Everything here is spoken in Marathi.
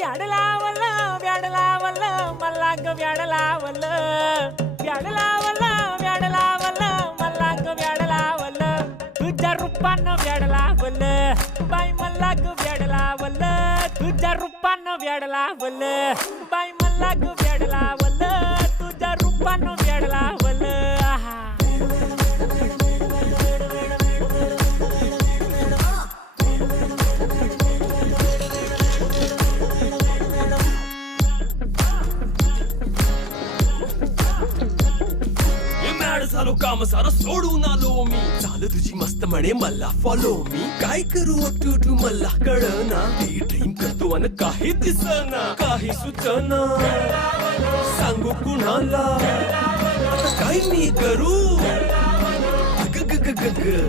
व्याड लावलं व्याड लावलं मला ग व्याड लावलं व्याड लावलं व्याड लावलं मला ग व्याड लावलं तुझ्या रूपानं व्याड लावलं बाई मला ग व्याड लावलं तुझ्या रूपानं व्याड लावलं बाई मला ग व्याड लावलं तुझ्या रूपानं व्याड लावलं आहा झालो काम सारं सोडून आलो मी झालं तुझी मस्त म्हणे मला फॉलो मी काय करू टू मला कळना ती ड्रीम करतो अन काही दिसना काही सुचना सांगू कुणाला आता काय मी करू ग ग ग ग ग